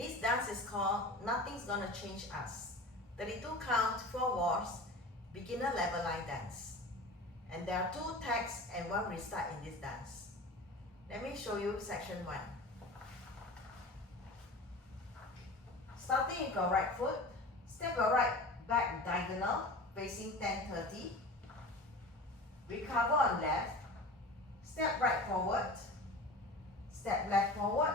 This dance is called Nothing's Gonna Change Us. 32 count, 4 walls, beginner level line dance. And there are 2 tags and 1 restart in this dance. Let me show you section 1. Starting with your right foot, step your right back diagonal, facing 10-30. Recover on left, step right forward, step left forward.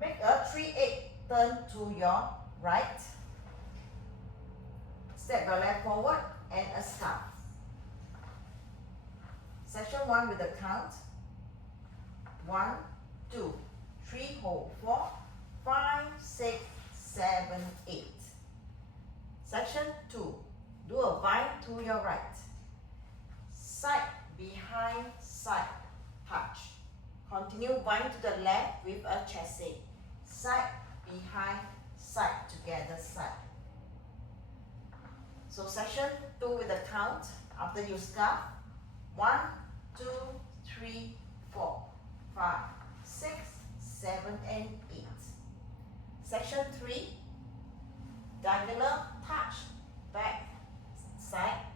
Make a 3/8 turn to your right. Step your left forward and a scarf. Section 1 with the count. 1, 2, 3, hold 4, 5, 6, 7, 8. Section 2. Do a vine to your right. Side, behind, side, touch. Continue vine to the left with a chassé. Side, behind, side, together, side. So section 2 with the count. After you scarf. 1, 2, 3, 4, 5, 6, 7, and 8. Section 3. Diagonal, touch, back, side.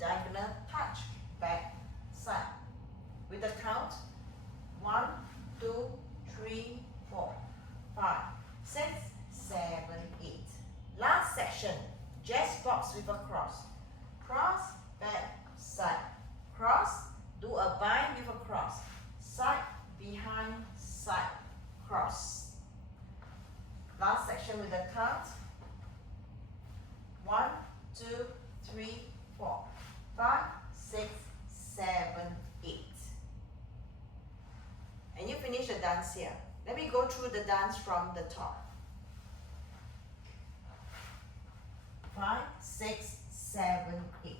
Diagonal, touch, back, side. With the count. 1, 2, 3, 4, 5, 6, 7, 8. Last section, jazz box with a cross. Cross, back, side. Cross, do a bind with a cross. Side, behind, side, cross. Last section with the count. 1, 2, 3, 4, 5, 6, 7, 8. And you finish the dance here. Let me go through the dance from the top. 5, 6, 7, 8.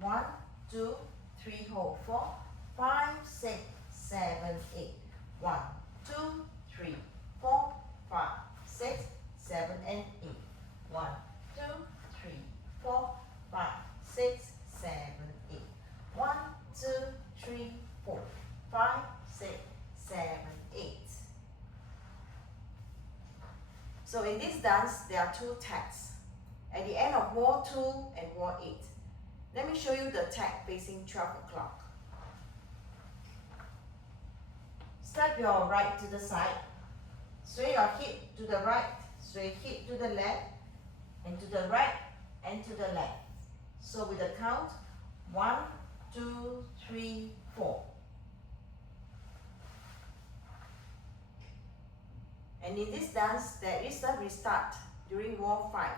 1, 2, 3, hold 4, 5, 6, 7, 8. 1, 2, 3, 4, 5, 6, 7, and 8. 1, 2, 3, 4, 5, 6, 7, 8. 1, 2, 3, 4, 5, 6, 7, 8. So in this dance, there are 2 tags. At the end of wall 2 and wall 8. Let me show you the tag facing 12 o'clock. Step your right to the side. Sway your hip to the right, sway hip to the left, and to the right, and to the left. So with the count, 1, 2, 3, 4. And in this dance, there is a restart during wall 5.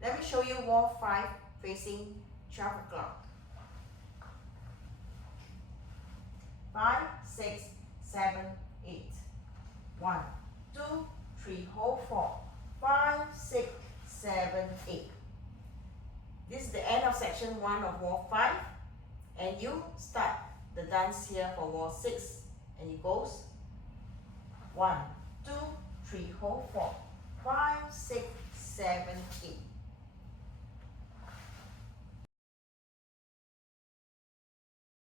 Let me show you wall 5 facing 12 o'clock. 5, 6, 7, 8. 1, 2, 3, hold 4, 5, 6, 7, 8. This is the end of section 1 of wall 5. And you start the dance here for wall 6. And it goes 1, 2, 3, hold 4, 5, 6, 7, 8.